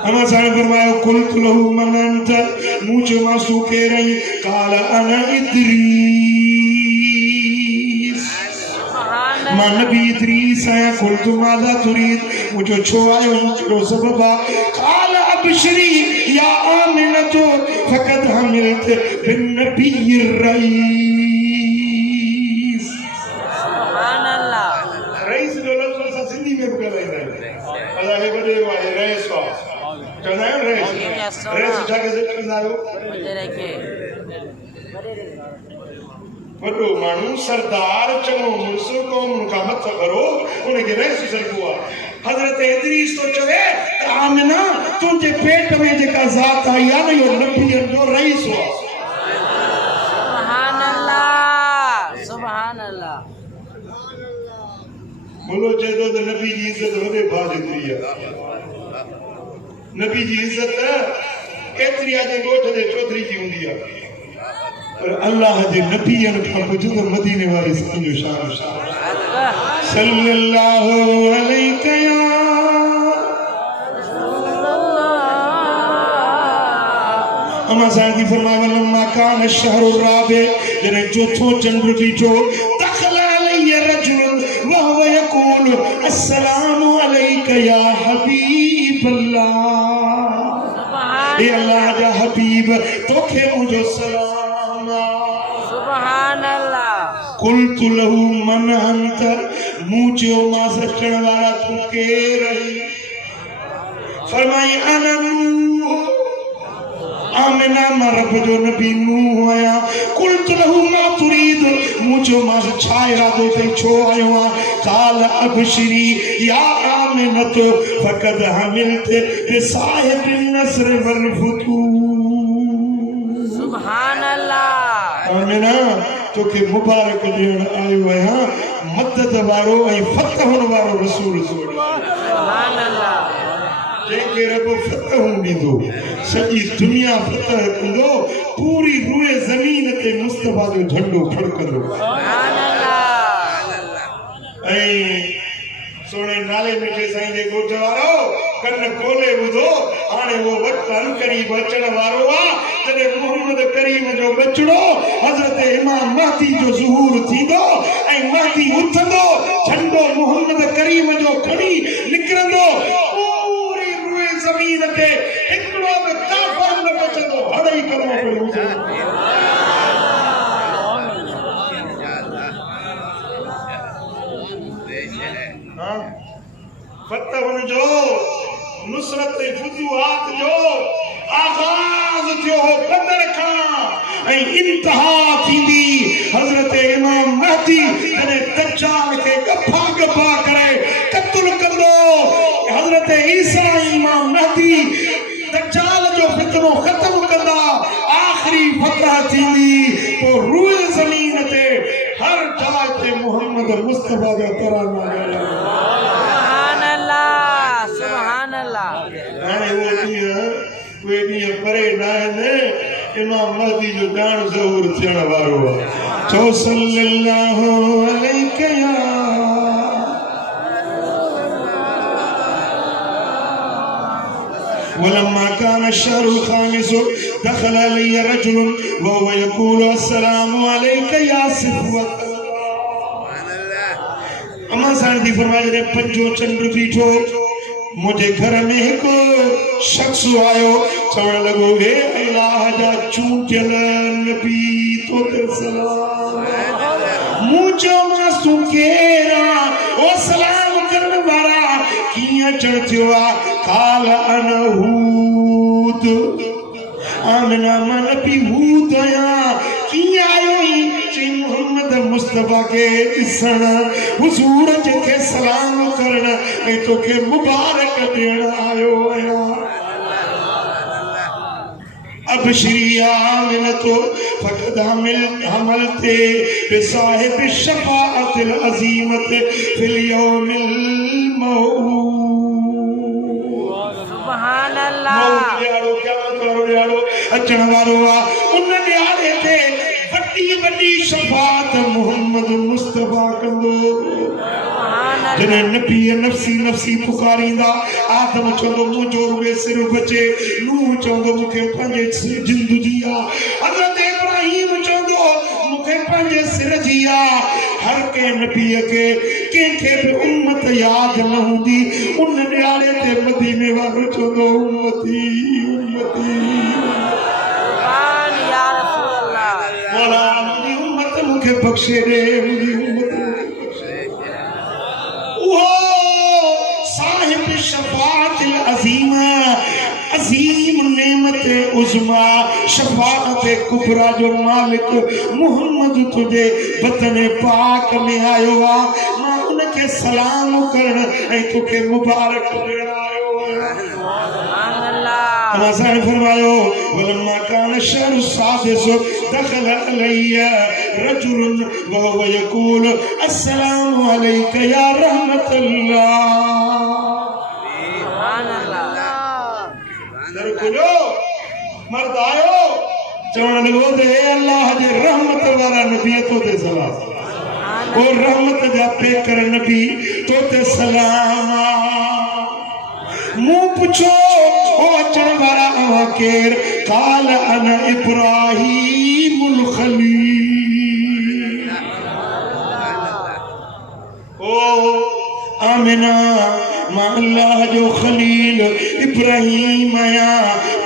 अमा साईं फरमायो कुल्तु लहू मन अंत, मूं चयो मां सू केरु आहीं? काल अना इद्रीस, मां नबी इद्रीस आहियां। कुल्तु माज़ा तुरीद, मुझो छो आयो, कहिड़ो सबब आहे? काल अबशरी या आमिनतु फक़द हमिलत बिन नबीर रईस। सुभान अल्लाह। रईस जो लफ़्ज़ असां सिंधी में बि ॻाल्हाईंदा आहियूं। अलाह हे वॾे वाहे रईस आहे, चवंदा आहियूं रईस। रईस छा खे चवंदा आहियो? वॾो माण्हू, सरदार, चङो मुड़ुस, क़ौम खां मथ भरो, उनखे रईस चइबो आहे। हज़रत इदरीस तो चवे आमिना तुझे पेट में जेका ज़ात आई आहे न, इहो नबीअ जो रईस हो। सुभान अल्लाह, सुभान अल्लाह। बोलो चए तो नबी जी इज्जत वॾे भाउ जेतिरी आहे। नबी जी इज्जत एतिरी आहे जो ॻोठ जे चौधरी जी हूंदी आहे, पर अल्लाह जे नबीअन खां पुछो त मदीने वारे साईं जो शान सल्लल्लाहु अलैहि या अमा साईं जी फरमाया लम्मा कान शहरु राबे, जॾहिं चौथो चंड बीठो, दखल अलैहि रजुल वहुव यक़ूल अस्सलामु अलैका या हबीब अल्लाह। ए अल्लाह जा हबीब तोखे मुंहिंजो सलाम। सुभान अल्लाह। कुल्तु लहू मन अंत, मूं चयो मां अचण वारा तूं केरु आहीं? फरमाई अना नूह, आमिना मां रब जो नबी नूह आहियां। कुल्तु लहू मा तुरीद, मूं चयो मां छा इरादो अथई, छो आयो आहियां? काल अबशरी या आमिनत फक़द हमिलत बिसाहिब नस्र वल फुतूर। सुभान अल्लाह। आमिना तोखे मुबारक ॾियण आयो आहियां, मदद वारो ऐं फतहन वारो रसूल। सुभान अल्लाह। जंहिंखे रब फतह ॾींदो, सॼी दुनिया फतह कंदो, पूरी रूए ज़मीन ते मुस्तफा जो झंडो फड़कंदो। सुभान अल्लाह। ऐं सोने नाले मिठे साईं जे ॻोठ वारो कन खोले ॿुधो, हाणे वो वक़्तु अनकरीब अचण वारो आहे जॾहिं मोहम्मद करीम जो बचड़ो हज़रत इमाम महदी जो ज़ुहूर थींदो ऐं महदी उथंदो, झंडो मोहम्मद करीम जो खणी निकिरंदो, पूरी रूए ज़मीन ते हिकिड़ो बि काफ़िर न बचंदो, हड़ई करिणो पवंदो। फतह जो नुसरत फुतूहात जो आगाज़ थियो बदर खां ऐं इंतहा थींदी हज़रत इमाम महदी जने दज्जाल के गफा गफा करे कत्ल कर दो हजरत ईसा इमाम महदी दज्जाल जो फितनो खत्म कंदा आखिरी फतह थींदी तो रूए ज़मीन ते हर जगह ते मोहम्मद मुस्तफा दा तराना गाया सुभान अल्लाह सुभान अल्लाह हाणे वो ॾींहं परे न आहिनि इमाम महदी जो ॼाण ज़हूर थियण वारो आहे चओ सल्लल्लाहु अलैहि या ولما كان الشهر الخامس دخل علي رجل وهو يقول السلام عليك يا صفوة अमा साईं फरमाए रे पंजो चंद्र बीठो मुझे घर में एक शख्स आयो चवण लगो हे अल्लाह जा चूटियल नबी तो ते सलाम मुझो मासू केरा ओ सलाम करन वाला किया चढ़ थियो आ काल अनहूद आमना मन नबी हूद आया किया आयो ही चे मोहम्मद मुस्तफा के ॾिसण हुजूर के सलाम करण ऐं तोखे मुबारक ॾियण आयो आहियां अबशरी आमिनतो फक़द हमलते बिसाहिब शफाअतिल अज़ीमत फिल यौमिल मौऊद सुभान अल्लाह अचण वारो आहे उन ॾियारे ते वॾी वॾी शफ़ाअत मोहम्मद मुस्तफा कंदो जने नबी नफ्सी नफ्सी पुकारींदा आदम चवंदो मुंहिंजो रुॻे सिर बचे नूह चवंदो मूंखे पंहिंजे जिंद जी आहे हज़रत इब्राहिम चवंदो मूंखे पंहिंजे सिर जी आहे हर कंहिं नबीअ खे कंहिंखे बि उम्मत यादि न हूंदी उन ॾियारे ते मदीने वारो चवंदो उम्मती उम्मती सुभान या रसूल अल्लाह मौला मुंहिंजी उम्मत मूंखे बख़्शे ॾे मुंहिंजी उम्मत साहिब शफाअतिल अज़ीमा अज़ीम नेमत उज़मा शफाअत कुबरा जो मालिक मोहम्मद तुझे वतन पाक में आयो आ मां उनके सलाम करण ऐं तोखे मुबारक ॾियण आयो सुभान अल्लाह अल्लाह साईं फरमायो वलम्मा कान शहरु सादिस दखल अलैया रजुल वहुव यक़ूल अस्सलामु अलैका या रहमत अल्लाह सुभान अल्लाह दर खुलो मर्द आयो चवण लॻो त हे अल्लाह जे रहमत वारा नबी तो ते सलाम ओ रहमत जा पेकर नबी तो ते सलाम मुंह पुछो ओ अचण वारा अवां केर काल अना इब्राहीमुल खलील ओ आमिना मां अल्लाह जो खलील इब्राहीम आया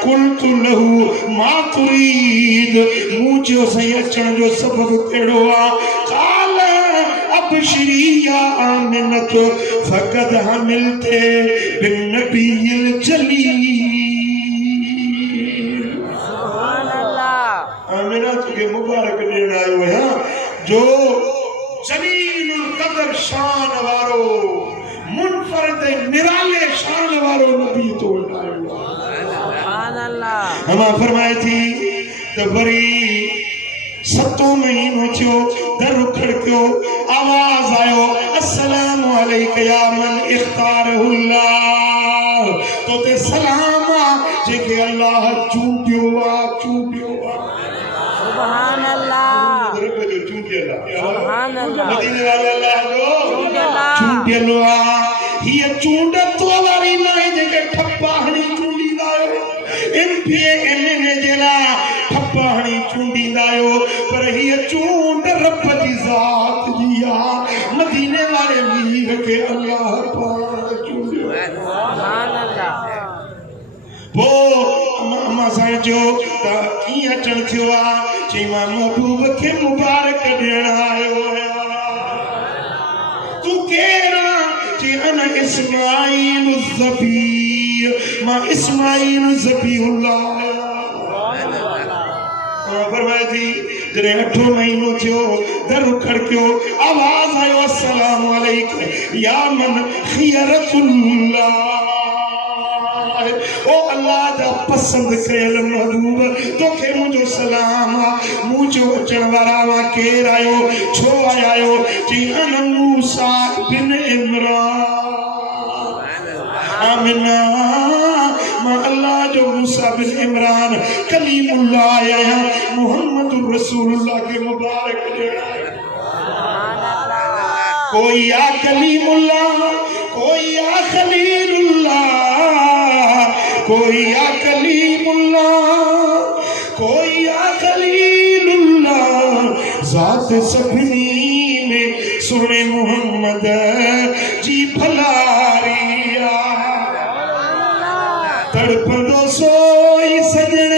कुल्तु लहू मा तुरीद मुझो सही अचण जो सबब कहिड़ो आहे काल अबशरी या आमिनत फक़द हमिलते बिन नबील जलील सुभान अल्लाह आमिना तुझे मुबारक ॾियण आयो आहियां जो जलील कदर शान वारो मुनफरद निराले शान वारो नबी तो आयो सुभान अल्लाह हमा फरमाए थी त वरी 7 महीनो थियो दर खड़कियो आवाज आयो अस्सलामु अलैका या मन इख्तारहुल्लाह तो ते सलाम जेके अल्लाह चूंडियो आ सुभान अल्लाह सुभान अल्लाह मदीने वाले अल्लाह जो चूंडियो आ ये चूंड तो वाली नहीं जेके ठप्पा हणी चूंडींदा आयो एमपीए जेला ठप्पा हणी चूंडींदा आयो पर ये चूंड रब जी जात जी आ मदीने वाले मीर के अल्लाह पाक चूंडियो सुभान अल्लाह वो अम्मा साईं जो त कीअं अचण थियो आहे चई मां महबूब खे मुबारक ॾियण आयो आहियां तूं केरु चई अना इस्माईल ज़बी मां इस्माईल ज़बीउल्लाह फरमाए थी जरे 8 महीनो थियो दर खड़कियो आवाज आयो अस्सलाम वालेकुम या मन खियरतुल्लाह ओ अल्लाह दा पसंद कयल महबूब तोखे मुझो सलाम मुझो चणवारा केर आयो छो आयो जी अन मूसा बिन इमरान आमिना मा अल्लाह जो मूसा बिन इमरान कलीमुल्लाह आया मुहम्मदुर रसूलुल्लाह के मुबारक कोई या कलीमुल्लाह कोई या खलीलुल्लाह कोई या कलीमुल्लाह कोई या खलीलुल्लाह जात सभनी में सुने मोहम्मद जी भलारिया तड़पदो सोई सजन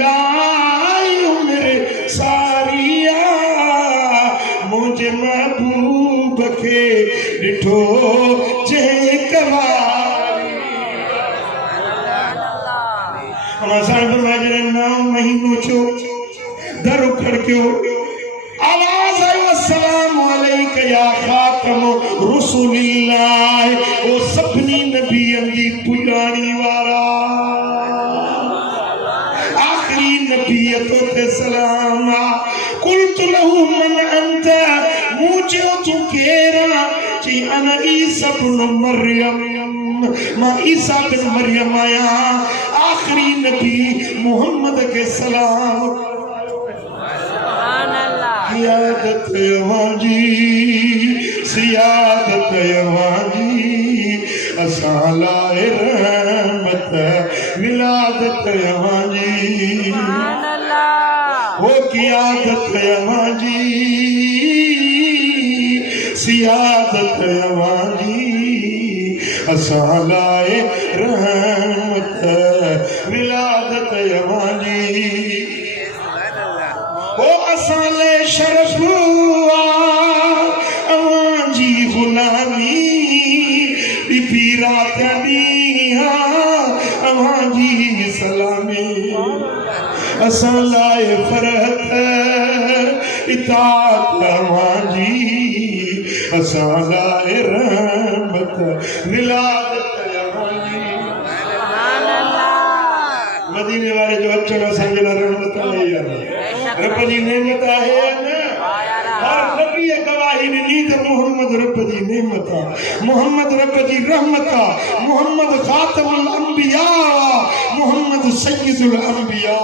लाई उम्र सारिया मुझे महबूब के डिठो जे कवारी हमारे 9 महीनों छो दर खड़कियो आवाज आयो अस्सलाम वालेकुम या खातम रसूलिल्लाह ओ सभनी नबियन दी पुजारी वारा आखिरी नबियत ते सलाम कुल्तु लहु मन अंत मुझे तू केरा जी अन ईसा बिन मरियम मा ईसा बिन मरियम आया आखिरी नबी मोहम्मद के सलाम सियादत यवाजी सियादत यवाजी असालाए रहमत विलादत यवाजी वो कियादत यवाजी सियादत यवाजी असालाए रहमत विलादत यवाजी ओ असाले शरफुआ अवांजी गुलामी पीरा तनिहा अवांजी सलामी असालाए फरहत इताअत अवांजी असालाए रहमत विलादत अवांजी मदीने वाले जो अचन असांजे लाइ रहमत आहे यार रब जी नेमत आहे न हर नबी गवाही ॾिनी त मोहम्मद रब जी नेमत आहे मोहम्मद रब जी रहमत आहे मोहम्मद खातमुल अंबिया मोहम्मद सय्यदुल अंबिया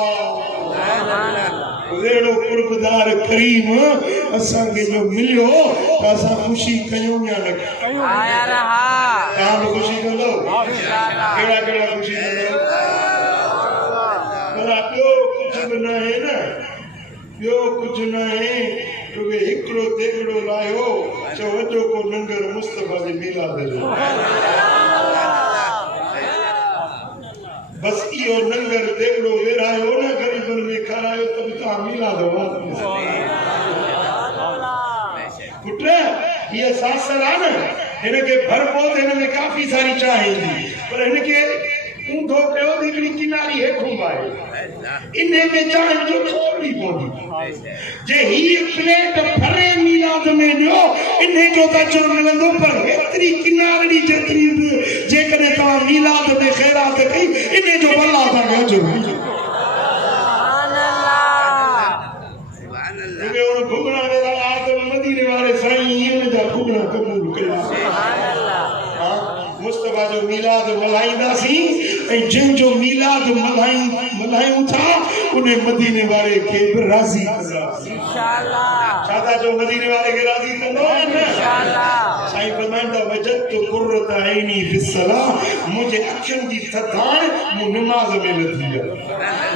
वेड़ो कुर्बदार करीम असांखे जो मिलियो त असां ख़ुशी कयूं या न कयूं तव्हां बि ख़ुशी कंदो कहिड़ा कहिड़ा ख़ुशी कंदो भला ॿियो कुझु बि न आहे न ॿियो कुझु न आहे तोखे हिकिड़ो देगड़ो लाहियो चओ वॾो को लंगर मुस्तफ़ा जे मीलाद जो बस इहो लंगर देगड़ो वेरायो न ग़रीबनि में खारायो त बि तव्हां मीलाद पुट हीअ सासर आहे न हिनखे भरपो त हिन में काफ़ी सारी चांहि ईंदी पर हिनखे ऊंधो कयो त हिकिड़ी किनारी हेठूं पाए इन में चांहि जो छोड़नी पवंदी जे हीअ प्लेट भरे मीलाद में ॾियो इन जो त अचणु मिलंदो पर हेतिरी किनारड़ी जेतिरी जेकॾहिं तव्हां मीलाद में ख़ैरात कई इन जो भला तव्हांखे अचणु भुगड़ा वेला आदम मदीने वारे साईं इन जा भुगड़ा क़बूल कया मुस्तफ़ा जो मीलाद मल्हाईंदासीं ऐं जंहिंजो मीलाद मल्हायूं था उन मदीने वारे खे बि राज़ी कंदासीं छा था चओ मदीने वारे खे राज़ी कंदो साईं फरमाईंदा वजदतु कुर्रत ऐनी फिस्सलाह मुंहिंजे अखियुनि जी थधाण मूं निमाज़ में लथी आहे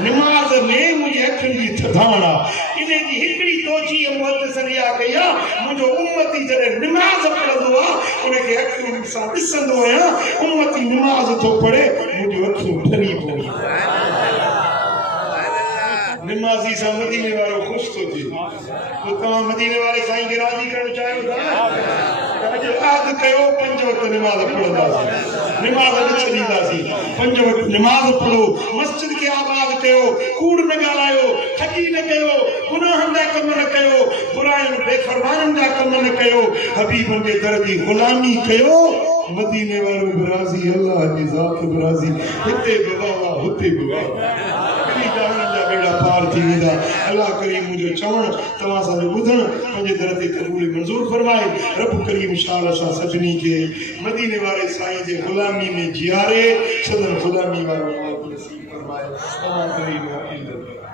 निमाज़ में मुंहिंजे अखियुनि जी थधाण आहे इन जी हिकिड़ी तोजी मुहदसिन इहा कई आहे मुंहिंजो उम्मती जॾहिं निमाज़ पढ़ंदो आहे उनखे अखियुनि सां ॾिसंदो आहियां उम्मती निमाज़ थो पढ़े मुंहिंजूं अखियूं ठरी पवंदियूं नमाजी सा मदीने वालों खुश तो थी तो तमाम मदीने वाले साईं के राजी करना चाहे था आज कहो 5 वक्त नमाज पढ़दा सी नमाज न छड़ीदा सी 5 वक्त नमाज पढ़ो मस्जिद के आबाद कयो कूड़ न गालायो ठगी न कयो गुनाहन दा कम न कयो बुराई बेफरमानन दा कम न कयो हबीबन के दर दी गुलामी कयो मदीने वालों बराजी अल्लाह की जात बराजी हिते बाबा हुते बाबा बेड़ा पार थी वेंदा अल्लाह करीम मुझे चवण तवा सा बुधन पंजे दर ते कबूल मंजूर फरमाए रब करीम इंशाअल्लाह सा सजनी के मदीने वाले साईं जे गुलामी में जियारे सदन गुलामी वाला नसीब फरमाए तवा करीम